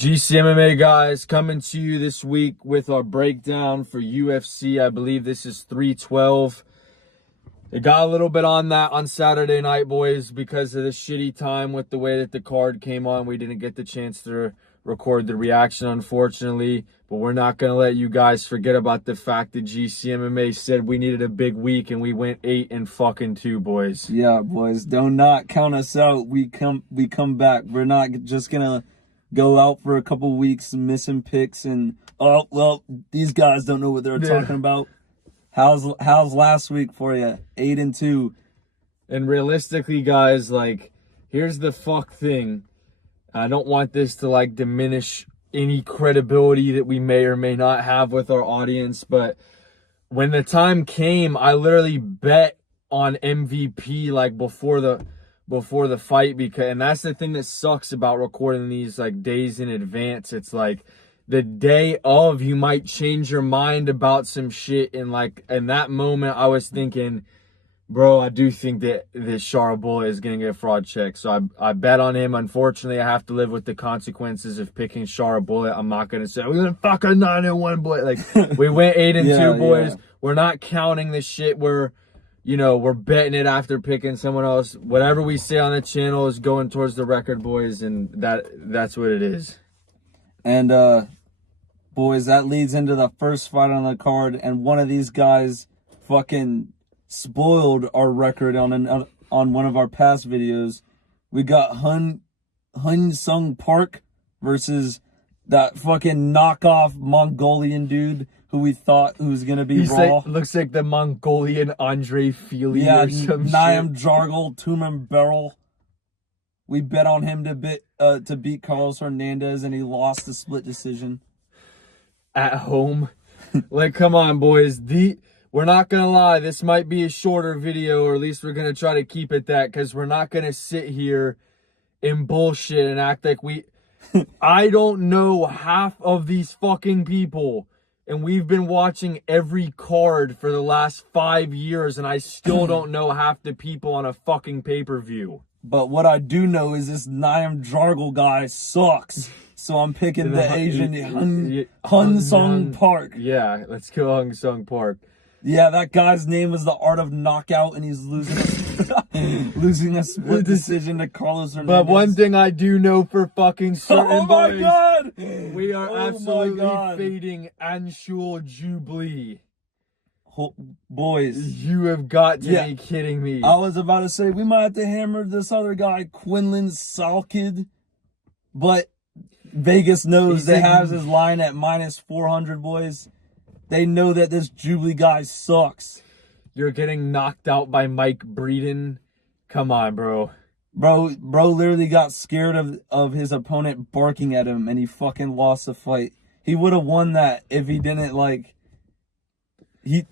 GCMMA guys, coming to you this week with our breakdown for UFC. I believe this is 312. It got a little bit on that on Saturday night, boys, because of the shitty time with the way that the card came on. We didn't get the chance to record the reaction, unfortunately, but we're not going to let you guys forget about the fact that GCMMA said we needed a big week, and we went 8-2, boys. Yeah, boys, do not count us out. We come back. We're not just going to go out for a couple weeks missing picks and, oh, well, these guys don't know what they're talking about. How's last week for you? 8-2. And realistically, guys, like, here's the fuck thing. I don't want this to, like, diminish any credibility that we may or may not have with our audience, but when the time came, I literally bet on MVP, like, before the fight, and that's the thing that sucks about recording these, like, days in advance. It's like the day of, you might change your mind about some shit, and like in that moment I was thinking, bro, I do think that this Shara is gonna get a fraud check, so I bet on him. Unfortunately, I have to live with the consequences of picking Shara. I'm not gonna say we're gonna fuck a 9-1, boy. Like, we went 8-2, boys. Yeah. We're not counting the shit. We're betting it after picking someone else. Whatever we say on the channel is going towards the record, boys, and that's what it is. And boys, that leads into the first fight on the card, and one of these guys fucking spoiled our record on one of our past videos. We got Hun Sung Park versus that fucking knockoff Mongolian dude who we thought was gonna be raw. Looks like the Mongolian Andre Fili or some Niam shit. Jargal, Tumen Beryl. We bet on him to beat Carlos Hernandez, and he lost the split decision at home. Like, come on, boys. We're not gonna lie, this might be a shorter video, or at least we're gonna try to keep it that, because we're not gonna sit here and bullshit and act like I don't know half of these fucking people, and we've been watching every card for the last 5 years, and I still don't know half the people on a fucking pay-per-view. But what I do know is this Niam Jargal guy sucks. So I'm picking the Asian Hun Sung Park. Yeah, let's go Hun Sung Park. Yeah, that guy's name was the Art of Knockout, and he's losing a split decision to Carlos Hernandez. But one thing I do know for fucking certain, oh my boys, God! We are absolutely fading Anshul Jubilee. Boys, you have got to be kidding me. I was about to say we might have to hammer this other guy, Quinlan Salkid, but Vegas knows they have his line at -400, boys. They know that this Jubilee guy sucks. You're getting knocked out by Mike Breeden. Come on, bro. Bro literally got scared of his opponent barking at him, and he fucking lost the fight. He would have won that if he didn't, like... We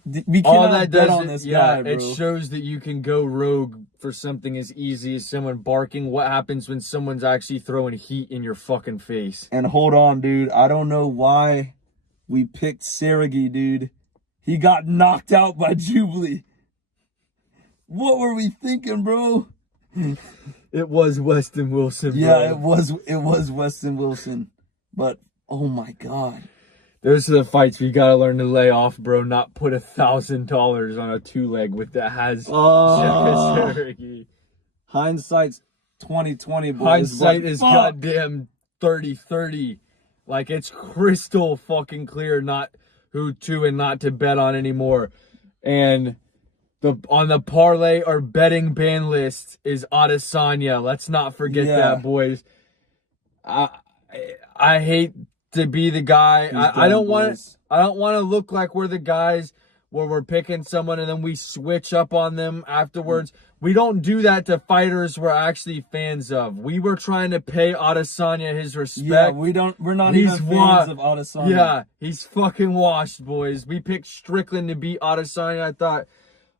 cannot bet on this guy, bro. It shows that you can go rogue for something as easy as someone barking. What happens when someone's actually throwing heat in your fucking face? And hold on, dude. I don't know why we picked Sergey, dude. He got knocked out by Jubilee. What were we thinking, bro? It was Weston Wilson, bro. Yeah, it was Weston Wilson. But, oh my God. Those are the fights we gotta learn to lay off, bro. Not put $1,000 on a 2-leg with that has Sergey. Hindsight's 2020, boys. Hindsight is goddamn 30-30. Like, it's crystal fucking clear not who to and not to bet on anymore. And on the parlay or betting ban list is Adesanya. Let's not forget that, boys. I hate to be the guy. I don't want to look like we're the guys where we're picking someone and then we switch up on them afterwards. We don't do that to fighters we're actually fans of. We were trying to pay Adesanya his respect. Yeah, we're not even fans of Adesanya. Yeah, he's fucking washed, boys. We picked Strickland to beat Adesanya. I thought,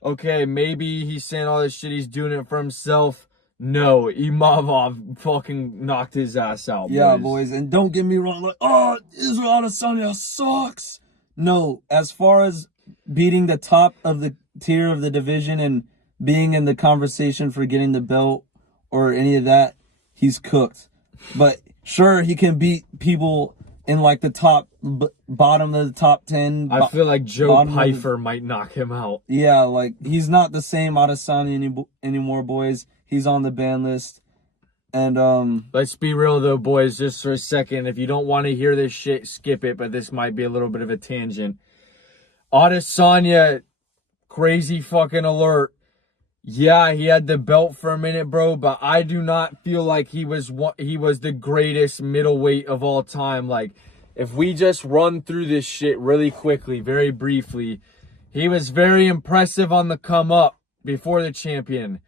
okay, maybe he's saying all this shit, he's doing it for himself. No, Imavov fucking knocked his ass out, boys. Yeah, boys, and don't get me wrong, like, oh, Israel Adesanya sucks. No, as far as beating the top of the tier of the division and being in the conversation for getting the belt or any of that, he's cooked. But Sure, he can beat people in like the bottom of the top 10. I feel like Joe Pyfer might knock him out. Yeah, like he's not the same Adesanya anymore, boys. He's on the ban list. And let's be real though, boys, just for a second. If you don't want to hear this shit, skip it, but this might be a little bit of a tangent. Adesanya, crazy fucking alert. Yeah, he had the belt for a minute, bro, but I do not feel like he was the greatest middleweight of all time. Like, if we just run through this shit really quickly, very briefly, he was very impressive on the come up before the champion.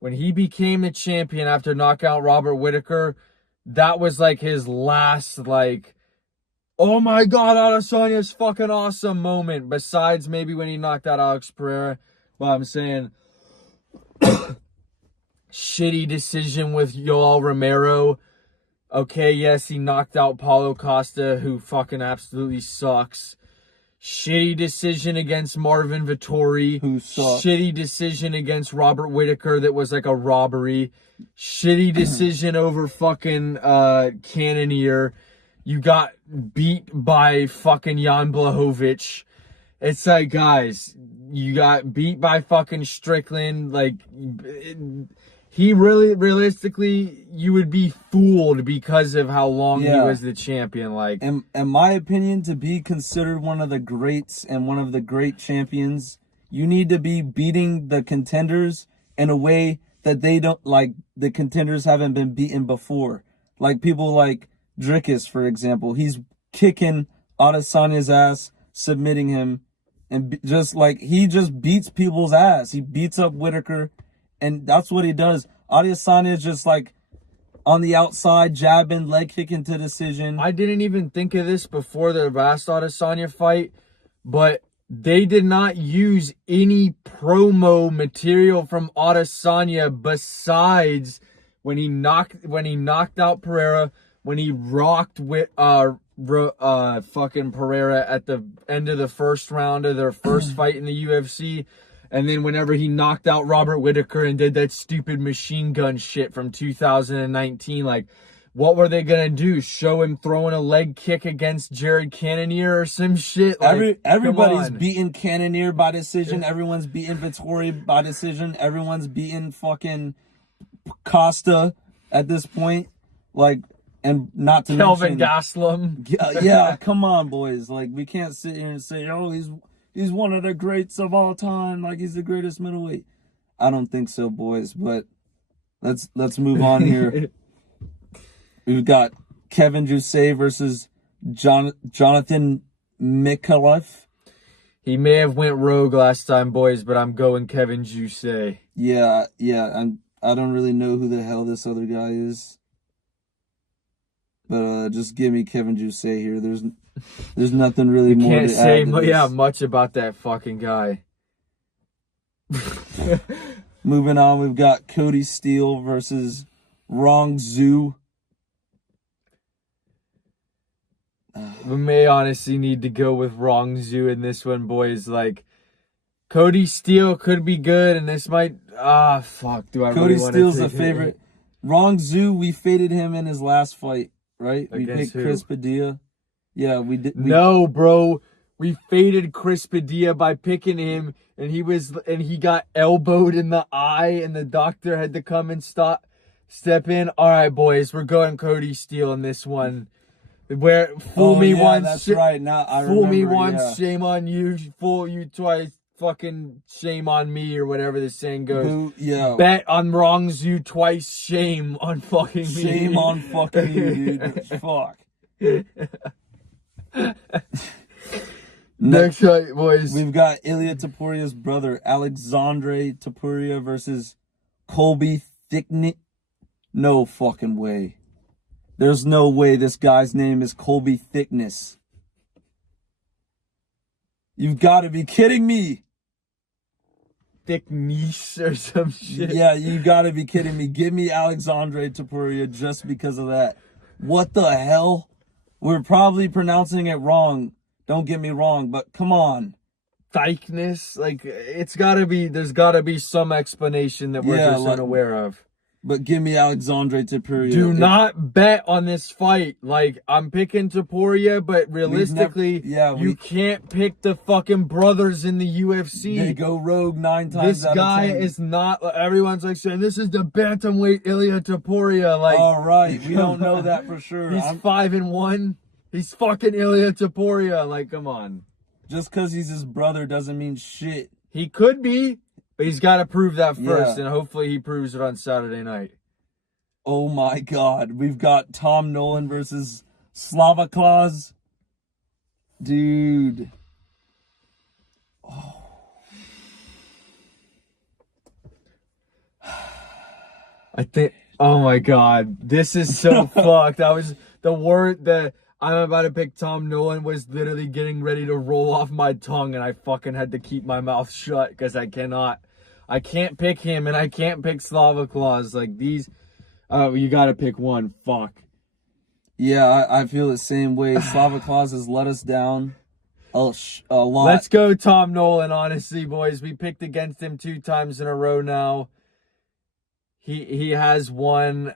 When he became the champion after knockout Robert Whittaker, that was like his last, like, oh my God, Adesanya's fucking awesome moment. Besides maybe when he knocked out Alex Pereira. But I'm saying, shitty decision with Yoel Romero. Okay, yes, he knocked out Paulo Costa, who fucking absolutely sucks. Shitty decision against Marvin Vettori. Who sucks. Shitty decision against Robert Whittaker that was like a robbery. Shitty decision over fucking Cannonier. You got beat by fucking Jan Blachowicz. It's like, guys, you got beat by fucking Strickland. Like, he really, realistically, you would be fooled because of how long he was the champion. Like, in my opinion, to be considered one of the greats and one of the great champions, you need to be beating the contenders in a way that they don't, like, the contenders haven't been beaten before. Like, people like Dricus, for example, he's kicking Adesanya's ass, submitting him, and just like he just beats people's ass. He beats up Whittaker, and that's what he does. Adesanya is just like on the outside, jabbing, leg kicking to decision. I didn't even think of this before the last Adesanya fight, but they did not use any promo material from Adesanya besides when he knocked out Pereira, when he rocked with fucking Pereira at the end of the first round of their first fight in the UFC, and then whenever he knocked out Robert Whittaker and did that stupid machine gun shit from 2019, like, what were they gonna do? Show him throwing a leg kick against Jared Cannonier or some shit? Like, everybody's beating Cannonier by decision. Everyone's beating Vettori by decision. Everyone's beating fucking Costa at this point. Like, and not to Kelvin mention Gastelum. Yeah, come on, boys. Like, we can't sit here and say, oh, he's one of the greats of all time. Like, he's the greatest middleweight. I don't think so, boys. But let's move on here. We've got Kevin Jousset versus Jonathan Mikhailov. He may have went rogue last time, boys, but I'm going Kevin Jousset. Yeah. I don't really know who the hell this other guy is. But just give me Kevin Jousset here. There's nothing really more to add to this. Much about that fucking guy. Moving on, we've got Cody Steele versus Rong Zhu. We may honestly need to go with Rong Zhu in this one, boys. Like, Cody Steele could be good, and this might... fuck. Do I Cody really want to Steele's a favorite. Rong Zhu, we faded him in his last fight. Right? We picked Chris Padilla. Yeah, we did. No, bro. We faded Chris Padilla by picking him, and he got elbowed in the eye, and the doctor had to come and step in. All right, boys, we're going Cody Steele in this one. Where fool me once, that's right. Now I fool remember, me once, shame on you. Fool you twice, fucking shame on me, or whatever the saying goes. Bet on Rong Zhu twice, shame on fucking me. Shame on fucking you, dude. Fuck. Next fight, boys. We've got Ilya Topuria's brother, Alexandre Topuria versus Colby Thickness. No fucking way. There's no way this guy's name is Colby Thickness. You've got to be kidding me. Thickness or some shit. Yeah, you got to be kidding me. Give me Alexandre Topuria just because of that. What the hell? We're probably pronouncing it wrong. Don't get me wrong, but come on. Thickness? Like, there's got to be some explanation that we're just unaware of. But give me Alexandre Topuria. Do not bet on this fight. Like, I'm picking Topuria, but realistically, you can't pick the fucking brothers in the UFC. They go rogue 9 times out of 10. This guy is not, everyone's like saying, this is the bantamweight Ilia Topuria. Like, all right, we don't know that for sure. He's 5-1. He's fucking Ilia Topuria. Like, come on. Just because he's his brother doesn't mean shit. He could be. But he's got to prove that first, and hopefully he proves it on Saturday night. Oh my God. We've got Tom Nolan versus Slava Claus. Dude. Oh. I think, oh my God. This is so fucked. I was, the word that I'm about to pick Tom Nolan was literally getting ready to roll off my tongue, and I fucking had to keep my mouth shut because I can't pick him, and I can't pick Slava Claus. Like, these, you gotta pick one. Fuck. Yeah, I feel the same way. Slava Claus has let us down a lot. Let's go Tom Nolan, honestly, boys. We picked against him 2 times in a row now. He has won.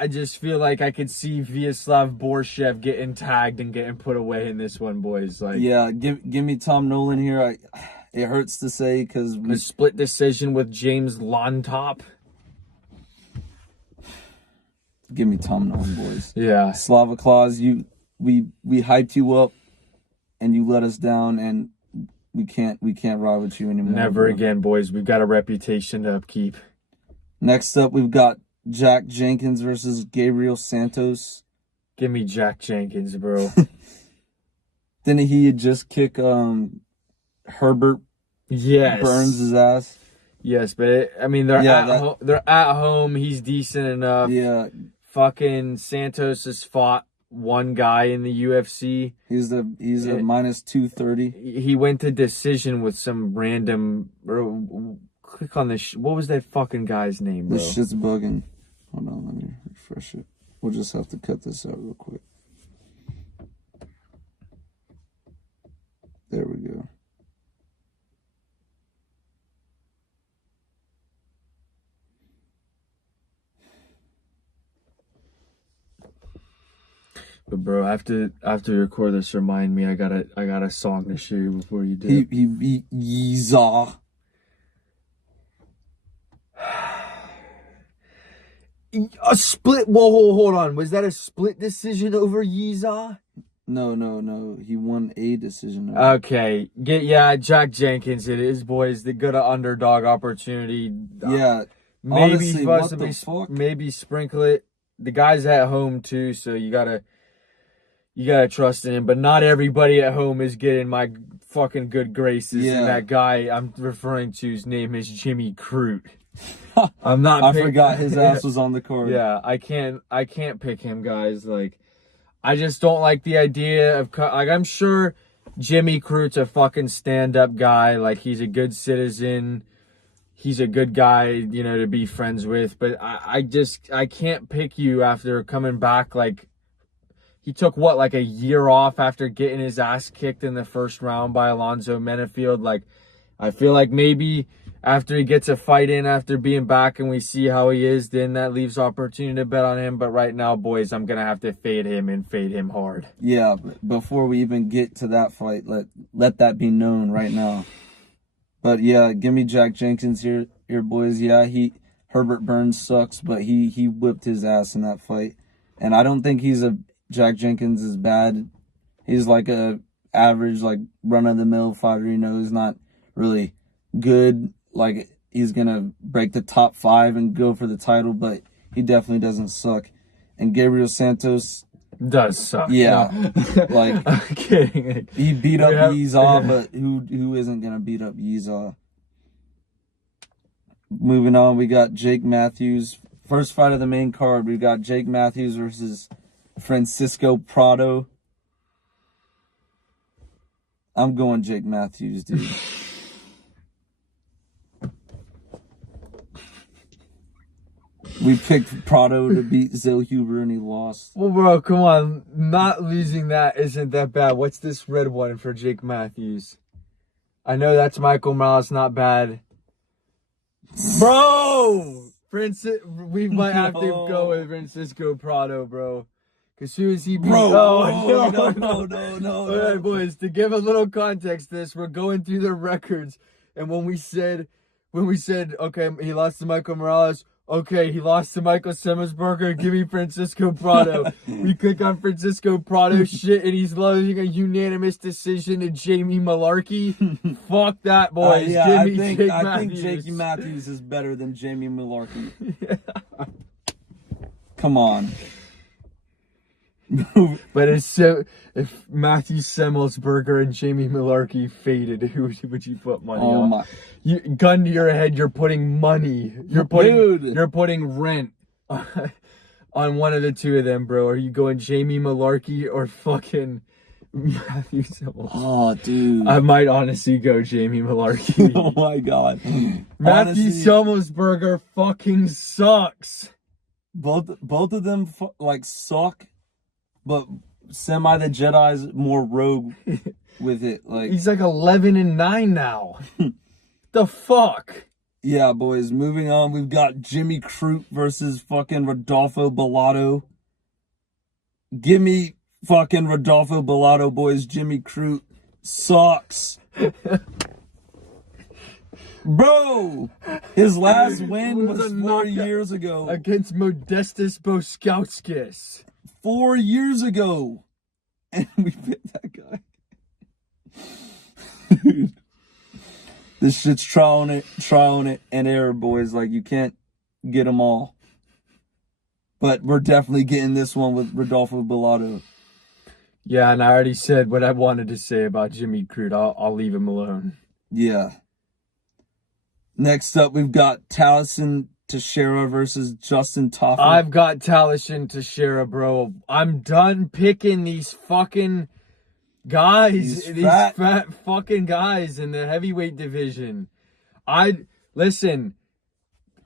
I just feel like I could see Vyacheslav Borshev getting tagged and getting put away in this one, boys. Like, yeah, give me Tom Nolan here. It hurts to say because a split decision with James Lontop. Give me Tom Nolan, boys. Yeah, Slava Claus, we hyped you up, and you let us down, and we can't ride with you anymore. Never again, boys. We've got a reputation to upkeep. Next up, we've got Jack Jenkins versus Gabriel Santos. Give me Jack Jenkins, bro. Didn't he just kick Herbert Burns' ass? Yes, but they're at home. He's decent enough. Yeah. Fucking Santos has fought one guy in the UFC. He's a minus 230. He went to decision with some random. Click on this. What was that fucking guy's name, bro? This shit's bugging. Hold on, let me refresh it. We'll just have to cut this out real quick. There we go. But bro, after we record this, remind me I got a song to share you before you do. He beat Yeezaw. A split. Whoa, hold on. Was that a split decision over Yeezaw? No. He won a decision. Okay. Jack Jenkins. It is, boys. They got an underdog opportunity. Yeah. Maybe honestly, what the fuck? Maybe sprinkle it. The guy's at home too, so you gotta trust in him. But not everybody at home is getting my fucking good graces. Yeah. And that guy I'm referring to, his name is Jimmy Crute. I'm not. I forgot his ass was on the card. Yeah, I can't pick him, guys. Like, I just don't like the idea of like. I'm sure Jimmy Crute's a fucking stand-up guy. Like, he's a good citizen. He's a good guy, to be friends with. But I can't pick you after coming back. Like, he took like a year off after getting his ass kicked in the first round by Alonzo Menefield. Like, I feel like maybe after he gets a fight in after being back and we see how he is, then that leaves opportunity to bet on him. But right now, boys, I'm going to have to fade him and fade him hard. Yeah, but before we even get to that fight, let that be known right now. But yeah, give me Jack Jenkins here, boys. Yeah, Herbert Burns sucks, but he whipped his ass in that fight. And I don't think Jack Jenkins is bad. He's like a average, like run-of-the-mill fighter. He's not really good. Like, he's gonna break the top 5 and go for the title, but he definitely doesn't suck. And Gabriel Santos does suck. Yeah, no. Like, I'm kidding. He beat up Yeezaw, but who isn't gonna beat up Yeezaw? Moving on, we got Jake Matthews. First fight of the main card, we got Jake Matthews versus Francisco Prado. I'm going Jake Matthews, dude. We picked Prado to beat Zellhuber and he lost. Well, bro, come on. Not losing that isn't that bad. What's this red one for Jake Matthews? I know that's Michael Morales, not bad. Bro! We might have to go with Francisco Prado, bro. Cause soon as he beat, Bro, no. All right, boys. To give a little context, to this we're going through the records, and when we said, okay, he lost to Michael Morales. Okay, he lost to Michael Semmelsberger. Give me Francisco Prado. We click on Francisco Prado shit, and he's losing a unanimous decision to Jamie Malarkey. Fuck that, boys. Yeah, Give me Jake I Matthews. think Jakey Matthews is better than Jamie Malarkey. Come on. But if Matthew Semmelsberger and Jamie Malarkey faded, who would you put money on? My. Gun to your head, you're putting money. You're putting rent on one of the two of them, bro. Are you going Jamie Malarkey or fucking Matthew Semmelsberger? Oh, dude. I might honestly go Jamie Malarkey. Oh my god. Matthew Semmelsberger fucking sucks. Both of them suck. But Semi the Jedi's more rogue with it. Like he's like 11-9 now. The fuck? Yeah, boys. Moving on, we've got Jimmy Crute versus fucking Rodolfo Bellato. Give me fucking Rodolfo Bellato, boys. Jimmy Crute sucks. Bro, his last win was 4 years ago against Modestas Boskowskis. 4 years ago, and we bit that guy. Dude, this shit's trial and error, boys. Like, you can't get them all, but we're definitely getting this one with Rodolfo Bellato. Yeah, and I already said what I wanted to say about Jimmy Crute. I'll leave him alone. Yeah. Next up, we've got Taliesin Teixeira versus Justin Toffel. I've got Taliesin Teixeira, bro. I'm done picking these fucking guys. These fat fucking guys in the heavyweight division. Listen,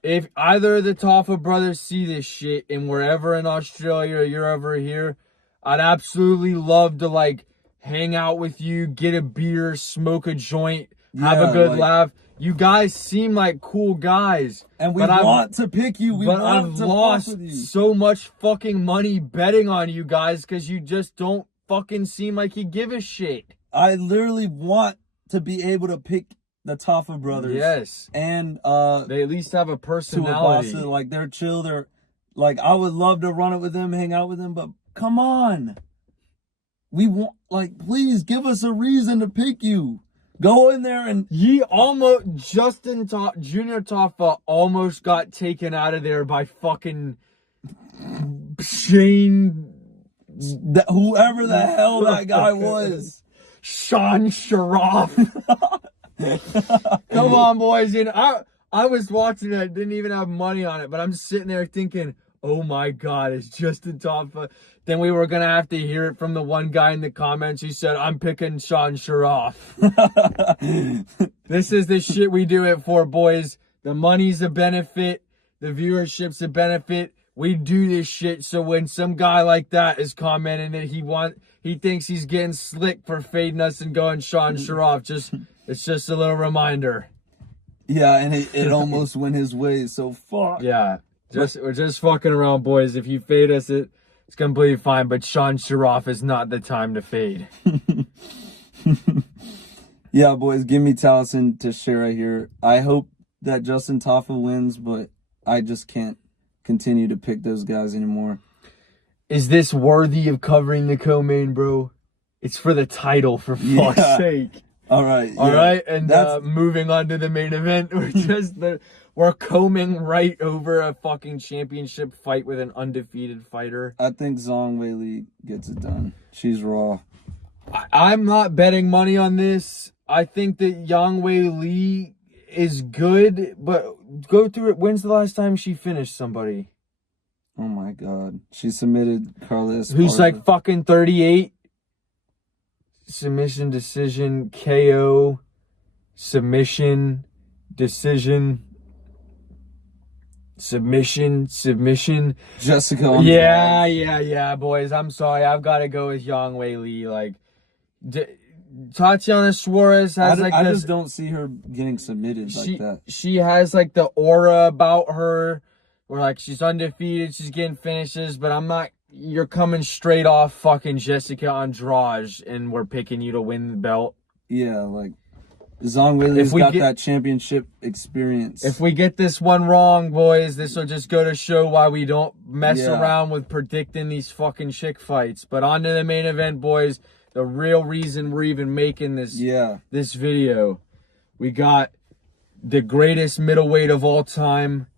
if either of the Toffel brothers see this shit and we're ever in Australia or you're ever here, I'd absolutely love to, like, hang out with you, get a beer, smoke a joint, have a good laugh. You guys seem like cool guys. And we want to pick you. I've lost so much fucking money betting on you guys because you just don't fucking seem like you give a shit. I literally want to be able to pick the Toffel brothers. Yes. And they at least have a personality. Like, they're chill. They're like, I would love to run it with them, hang out with them, but come on. We want, like, please give us a reason to pick you. Go in there and Justin Junior Toffa almost got taken out of there by fucking Shane, whoever the hell that guy was. Sean Sharaf. Come on, boys. And I was watching it, didn't even have money on it, but I'm sitting there thinking, oh my God, it's Justin Toffa. Then we were going to have to hear it from the one guy in the comments who said, I'm picking Sean Sharaf. This is the shit we do it for, boys. The money's a benefit. The viewership's a benefit. We do this shit so when some guy like that is commenting that he thinks he's getting slick for fading us and going Sean Sharaf, it's just a little reminder. Yeah, and it almost went his way, so fuck. Yeah. We're just fucking around, boys. If you fade us, it's completely fine. But Sean Sharaf is not the time to fade. Yeah, boys, give me Taliesin Teixeira here. I hope that Justin Toffa wins, but I just can't continue to pick those guys anymore. Is this worthy of covering the co-main, bro? It's for the title, for fuck's sake. All right. All right, and moving on to the main event. We're combing right over a fucking championship fight with an undefeated fighter. I think Zhang Weili gets it done. She's raw. I'm not betting money on this. I think that Yang Weili is good, but go through it. When's the last time she finished somebody? Oh my God. She submitted Carla Esparza. Who's like fucking 38. Submission, decision, KO, submission, decision. Submission. Jessica. Yeah, boys. I'm sorry. I've got to go with Yang Weili. Like, Tatiana Suarez has I just don't see her getting submitted like that. She has like the aura about her. where like she's undefeated, she's getting finishes, but I'm not. You're coming straight off fucking Jessica Andrade, and we're picking you to win the belt. Yeah, like Zhang Weili's got that championship experience. If we get this one wrong, boys, this will just go to show why we don't mess around with predicting these fucking chick fights. But on to the main event, boys. The real reason we're even making this this video. We got the greatest middleweight of all time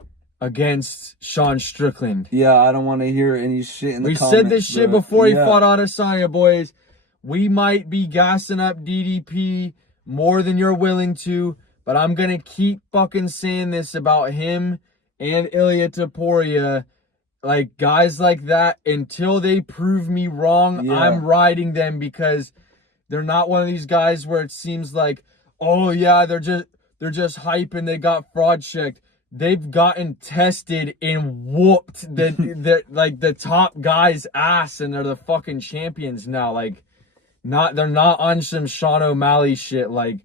against Sean Strickland. Yeah, I don't want to hear any shit in the comments. We said this shit before he fought Adesanya, boys. We might be gassing up DDP more than you're willing to, but I'm going to keep fucking saying this about him and Ilia Topuria. Like, guys like that, until they prove me wrong, I'm riding them, because they're not one of these guys where it seems like, oh yeah, they're just hype and they got fraud checked. They've gotten tested and whooped the top guy's ass, and they're the fucking champions now. Like, they're not on some Sean O'Malley shit. Like,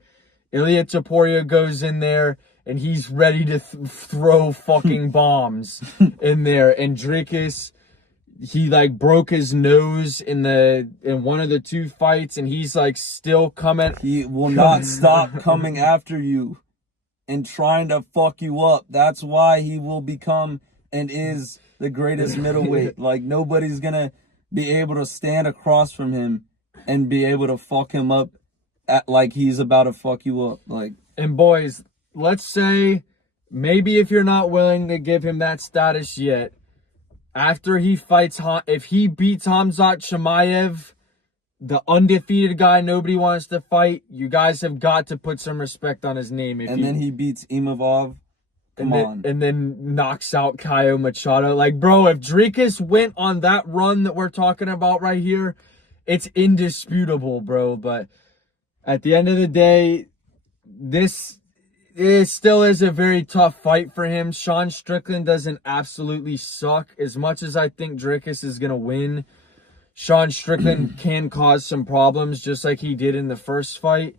Ilia Topuria goes in there and he's ready to throw fucking bombs in there. And Dricus, he like broke his nose in one of the 2 fights, and he's like still coming. He will not stop coming after you and trying to fuck you up. That's why he will become and is the greatest middleweight. Like, nobody's gonna be able to stand across from him and be able to fuck him up like he's about to fuck you up. Like, and boys, let's say maybe if you're not willing to give him that status yet, after he fights, if he beats Khamzat Chimaev, the undefeated guy nobody wants to fight, you guys have got to put some respect on his name. Then he beats Imavov. And then knocks out Caio Machado. Like, bro, if Dricus went on that run that we're talking about right here, it's indisputable, bro. But at the end of the day, it still is a very tough fight for him. Sean Strickland doesn't absolutely suck. As much as I think Dricus is going to win, Sean Strickland can cause some problems, just like he did in the first fight.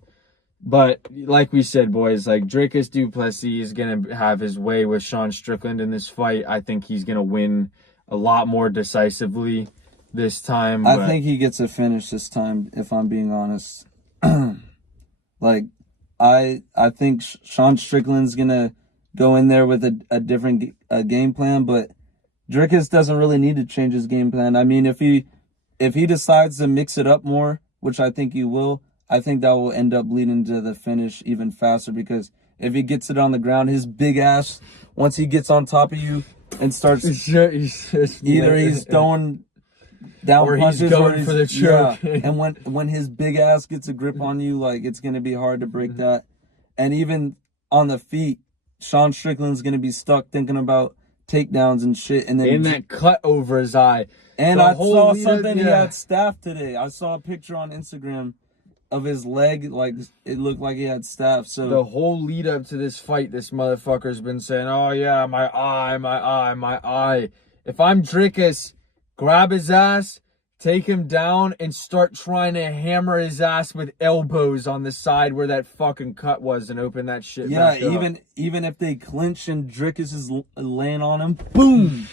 But like we said, boys, like Dricus du Plessis is going to have his way with Sean Strickland in this fight. I think he's going to win a lot more decisively this time. I think he gets a finish this time, if I'm being honest. Like, I think Sean Strickland's going to go in there with a different game plan, but Dricus doesn't really need to change his game plan. I mean, if he decides to mix it up more, which I think he will, I think that will end up leading to the finish even faster, because if he gets it on the ground, his big ass, once he gets on top of you and starts, either he's throwing down or punches, he's going for the choke. Yeah. And when his big ass gets a grip on you, like, it's going to be hard to break that. And even on the feet, Sean Strickland's going to be stuck thinking about takedowns and shit. And then that cut over his eye. And I saw something, he had staph today. I saw a picture on Instagram of his leg, like, it looked like he had staph. So the whole lead up to this fight, this motherfucker's been saying, oh yeah, my eye, my eye, my eye. If I'm Dricus, grab his ass, take him down, and start trying to hammer his ass with elbows on the side where that fucking cut was, and open that shit back up. Even if they clinch and Dricus is laying on him, boom.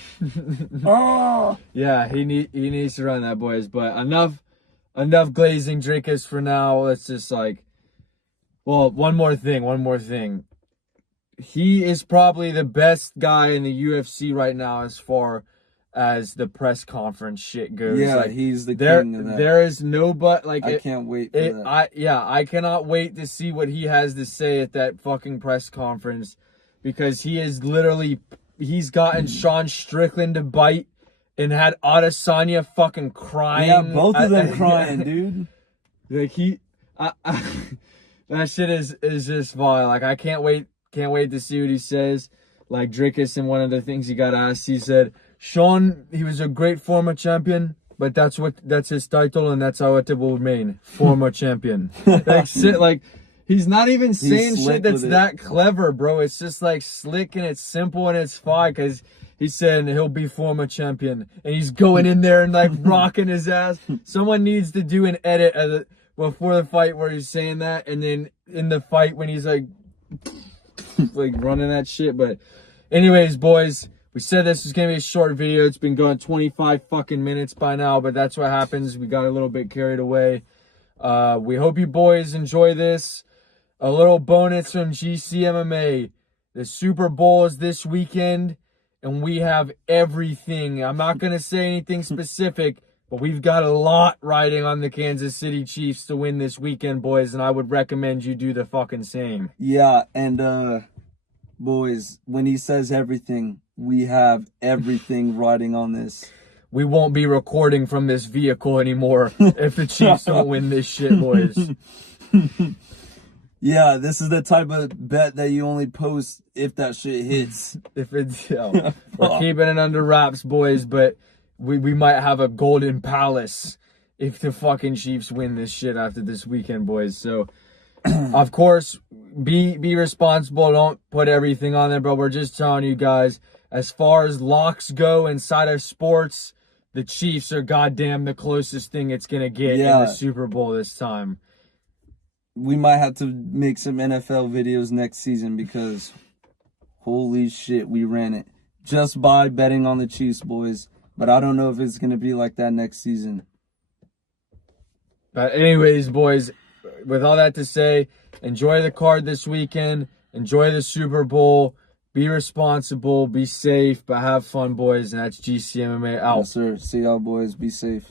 Oh. Yeah, he needs to run that, boys. But enough glazing Dricus for now. Let's just one more thing. He is probably the best guy in the UFC right now as far as the press conference shit goes. Yeah, like, he's the king of that. There is no I can't wait for that. I cannot wait to see what he has to say at that fucking press conference, because he is literally, he's gotten Sean Strickland to bite and had Adesanya fucking crying. Yeah, both of them crying, dude. Like, that shit is just fun. Like, I can't wait to see what he says. Like, Dricus, in one of the things he got asked, he said, Sean, he was a great former champion, but that's his title, and that's how it will remain. Former champion. Like, he's not even saying shit that's that clever, bro. It's just like slick, and it's simple, and it's fine, because he said he'll be former champion, and he's going in there and like rocking his ass. Someone needs to do an edit before the fight where he's saying that, and then in the fight when he's like running that shit. But anyways, boys, We said this was going to be a short video. It's been going 25 fucking minutes by now, but that's what happens. We got a little bit carried away. We hope you boys enjoy this. A little bonus from GC MMA. The Super Bowl is this weekend, and we have everything. I'm not going to say anything specific, but we've got a lot riding on the Kansas City Chiefs to win this weekend, boys, and I would recommend you do the fucking same. Yeah, and boys, when he says everything, we have everything riding on this. We won't be recording from this vehicle anymore if the Chiefs don't win this shit, boys. Yeah, this is the type of bet that you only post if that shit hits. If it's, we're keeping it under wraps, boys, but we might have a golden palace if the fucking Chiefs win this shit after this weekend, boys. So, of course, be responsible. Don't put everything on there, but we're just telling you guys, as far as locks go inside of sports, the Chiefs are goddamn the closest thing it's going to get in the Super Bowl this time. We might have to make some NFL videos next season because holy shit, we ran it just by betting on the Chiefs, boys. But I don't know if it's going to be like that next season. But anyways, boys, with all that to say, enjoy the card this weekend. Enjoy the Super Bowl. Be responsible. Be safe. But have fun, boys. And that's GCMMA out. Yes, sir. See y'all, boys. Be safe.